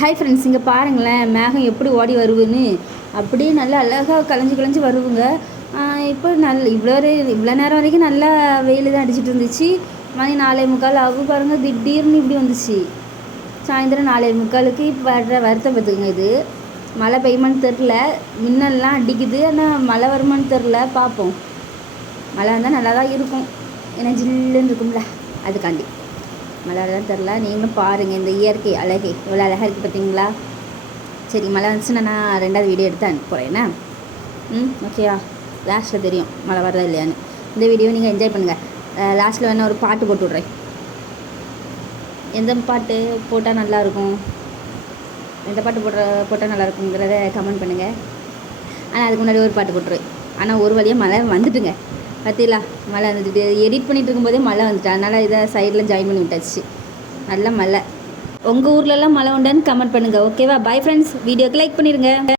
Hi friends, இங்கே பாருங்களேன் மேகம் எப்படி ஓடி வருதுன்னு. அப்படியே நல்லா அழகாக கலைஞ்சி வருவுங்க. இப்போ இவ்வளோ நேரம் வரைக்கும் நல்லா வெயில் தான் அடிச்சிட்டு இருந்துச்சு. மணி 4:45 ஆகும் பாருங்கள், திடீர்னு இப்படி வந்துச்சு. சாயந்தரம் 4:45க்கு இப்போ வருத்தம் பார்த்துக்குங்க. இது மழை பெய்யுமான்னு தெரில, மின்னல்லாம் அடிக்குது. ஆனால் மழை வருமானு தெரில, பார்ப்போம். மழை வந்தால் நல்லா தான் இருக்கும், ஏன்னா ஜில்லுன்னு இருக்கும்ல, அதுக்காண்டி. மழை தான் தெரில. நீங்களும் பாருங்கள் இந்த இயற்கை அழகை இவ்வளோ அழகாக இருக்குது பார்த்தீங்களா. சரி, மழை வந்துச்சுன்னா நான் 2வது வீடியோ எடுத்து அனுப்ப போகிறேன்னா. ஓகேவா? லாஸ்ட்டில் தெரியும் மழை வரதா இல்லையான்னு. இந்த வீடியோ நீங்கள் என்ஜாய் பண்ணுங்கள். லாஸ்ட்டில் வேணால் ஒரு பாட்டு போட்டு விட்றேன். எந்த பாட்டு போட்டால் நல்லாயிருக்கும், எந்த பாட்டு போட்டால் நல்லாயிருக்குங்கிறத கமெண்ட் பண்ணுங்கள். ஆனால் அதுக்கு முன்னாடி ஒரு பாட்டு போட்டுருவேன். ஆனால் ஒரு வழியாக மழை வந்துட்டுங்க. பார்த்தீங்களா, மழை வந்துட்டு எடிட் பண்ணிகிட்டு இருக்கும்போதே மழை வந்துட்டு, அதனால் இதை சைடில் ஜாயின் பண்ணி விட்டாச்சு. நல்ல மழை. உங்கள் ஊர்லெலாம் மழை உண்டான்னு கமெண்ட் பண்ணுங்கள். ஓகேவா? Bye friends. வீடியோக்கு லைக் பண்ணிடுங்க.